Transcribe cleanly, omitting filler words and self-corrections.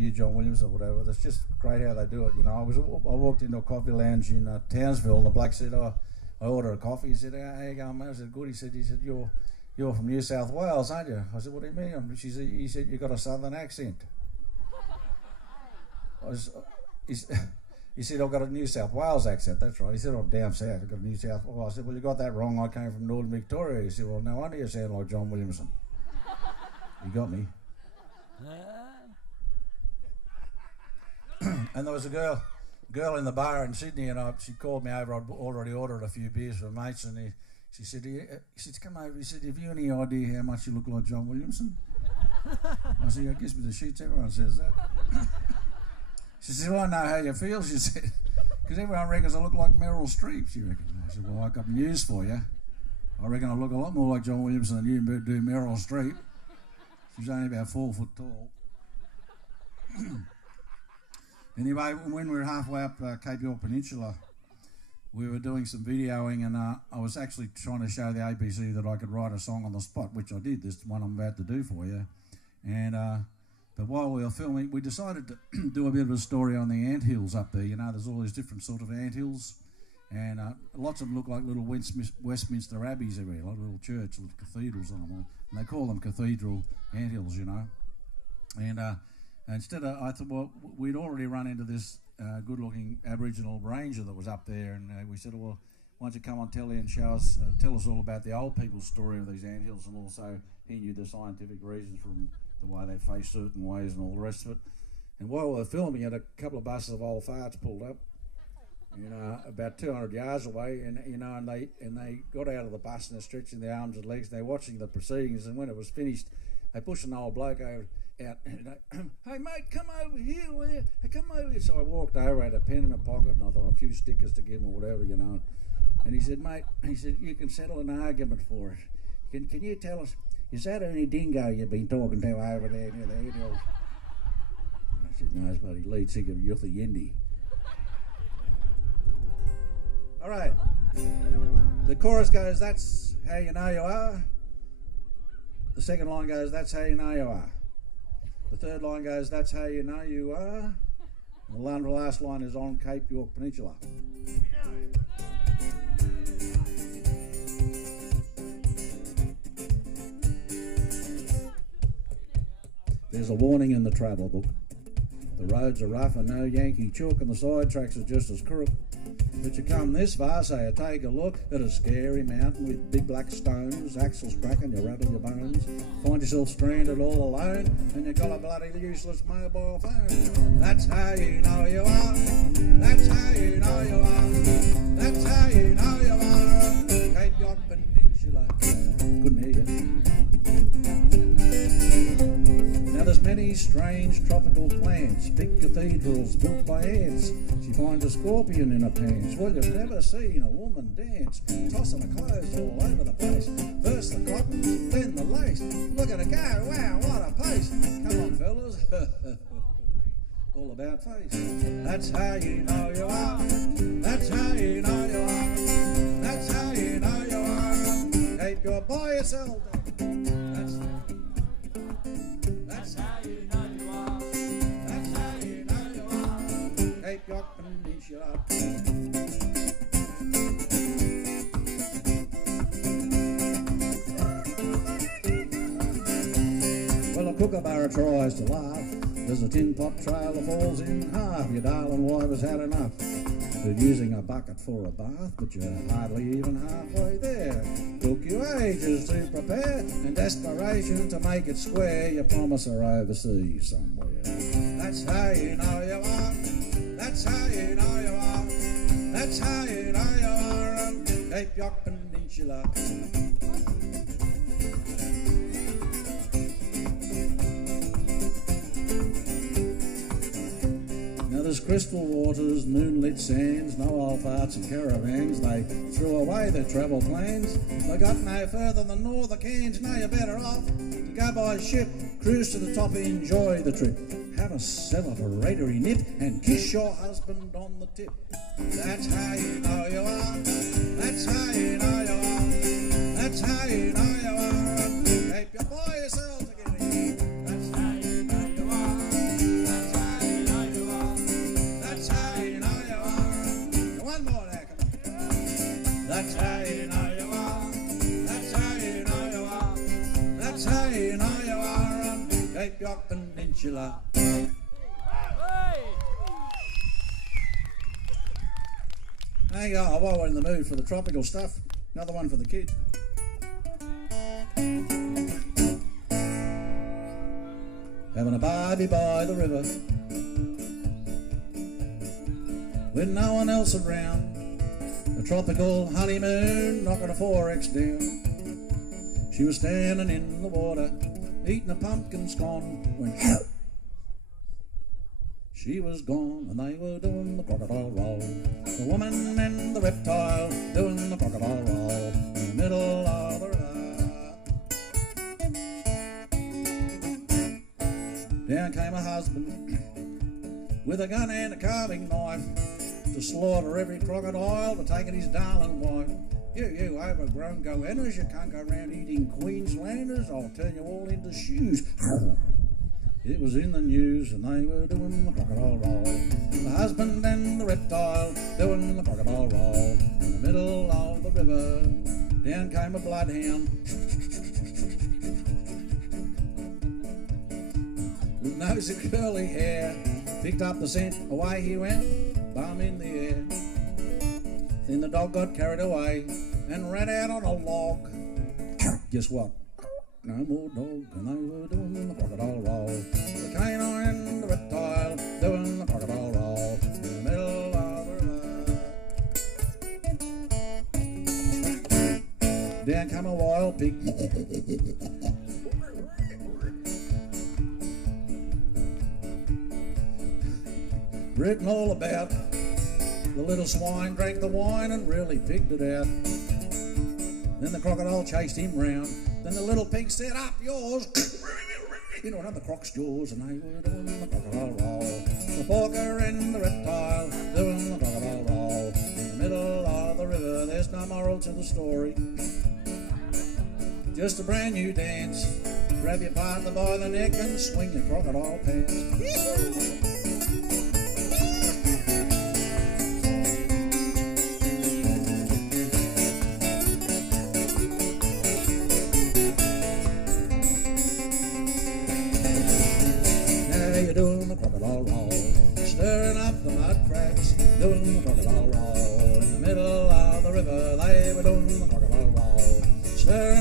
you John Williamson or whatever. That's just great how they do it, you know. I walked into a coffee lounge in Townsville, and the bloke said, I ordered a coffee. He said, how you going, mate? I said, good. He said, you're from New South Wales, aren't you? I said, what do you mean? He said, you've got a southern accent. He said, I've got a New South Wales accent. That's right. He said, I'm down south. I've got a New South Wales. I said, well, you got that wrong. I came from Northern Victoria. He said, well, no wonder you sound like John Williamson. You got me. And there was a girl in the bar in Sydney, and she called me over. I'd already ordered a few beers for mates, and she said, come over. He said, have you any idea how much you look like John Williamson? I said, yeah, it gives me the shits. Everyone says that. She said, well, I know how you feel, she said, because everyone reckons I look like Meryl Streep, she reckons. I said, well, I got news for you. I reckon I look a lot more like John Williamson than you do Meryl Streep. She's only about 4 foot tall. Anyway, when we were halfway up Cape York Peninsula, we were doing some videoing, and I was actually trying to show the ABC that I could write a song on the spot, which I did, this one I'm about to do for you. And but while we were filming, we decided to do a bit of a story on the anthills up there. You know, there's all these different sort of anthills, and lots of them look like little Westminster Abbeys everywhere, like little church, little cathedrals on them, and they call them cathedral anthills, you know. And instead of, I thought, well, we'd already run into this good-looking Aboriginal ranger that was up there, and we said, well, why don't you come on telly and tell us all about the old people's story of these anthills, and also he knew the scientific reasons from the way they face certain ways and all the rest of it. And while we were filming it, a couple of buses of old farts pulled up, you know, about 200 yards away, and you know, and they got out of the bus and they're stretching their arms and legs, and they're watching the proceedings, and when it was finished, they pushed an old bloke out, and hey mate, come over here, will you? Hey, come over here. So I walked over, I had a pen in my pocket, and I thought a few stickers to give him or whatever, you know. And he said, mate, you can settle an argument for it. Can you tell us, is that only dingo you've been talking to over there near the hills? I said, no, it's bloody lead singer of Yutha Yendi. All right. The chorus goes, that's how you know you are. The second line goes, that's how you know you are. The third line goes, that's how you know you are. And the last line is on Cape York Peninsula. There's a warning in the travel book. The roads are rough and no Yankee chook, and the side tracks are just as crook. But you come this far, so you take a look at a scary mountain with big black stones, axles cracking, you rattle your bones. Find yourself stranded all alone, and you got a bloody useless mobile phone. That's how you know you are. That's how you know you are. That's how you know you are. Cape York Peninsula. Couldn't hear you. Now there's many strange tropical plants, big cathedrals built by ants. She finds a scorpion in her pants. Well, you've never seen a woman dance, tossing her clothes all over the place. First the cotton, then the lace. Look at her go, wow, what a pace. Come on, fellas. All about face. That's how you know you are. That's how you know you are. That's how you know you are. Keep your by yourself. That's how you know you are. That's how you know you are. Cape York Peninsula. Well, a kookaburra tries to laugh. There's a tin pot trailer falls in half. Your darling wife has had enough of using a bucket for a bath, but you're hardly even halfway there. Took you ages to prepare, and desperation to make it square. You promise her overseas somewhere. That's how you know you are. That's how you know you are. That's how you know you are. Cape York Peninsula. There's crystal waters, moonlit sands, no old farts and caravans. They threw away their travel plans. They got no further than Northern Cairns. Now you're better off to go by ship, cruise to the top, enjoy the trip. Have a celebratory nip and kiss your husband on the tip. That's how you know you are. That's how you know you are. That's how you know you are. Keep your boy yourself together. That's how you know you are. That's Queensland Peninsula. There you go. Oh, while we're in the mood for the tropical stuff, another one for the kids. Having a barbie by the river with no one else around, a tropical honeymoon knocking a 4X down. She was standing in the water eating a pumpkin scone when she was gone, and they were doing the crocodile roll. The woman and the reptile doing the crocodile roll in the middle of the river. Down came a husband with a gun and a carving knife to slaughter every crocodile for taking his darling wife. You overgrown goannas, you can't go around eating Queenslanders, I'll turn you all into shoes. It was in the news and they were doing the crocodile roll. The husband and the reptile doing the crocodile roll in the middle of the river. Down came a bloodhound with nose and curly hair. Picked up the scent, away he went, bum in the air. Then the dog got carried away and ran out on a log. Guess what? No more dog, and they were doing the crocodile roll. The canine and the reptile doing the crocodile roll in the middle of the river. Down come a wild pig written all about the little swine drank the wine and really pigged it out. Then the crocodile chased him round. Then the little pig said, up yours, into another croc's jaws, and they were doing the crocodile roll. The porker and the reptile doing the crocodile roll in the middle of the river. There's no moral to the story, just a brand new dance. Grab your partner by the neck and swing your crocodile pants. Doing the crocodile roll, stirring up the mud crabs, doing the crocodile roll in the middle of the river. They were doing the crocodile roll, stirring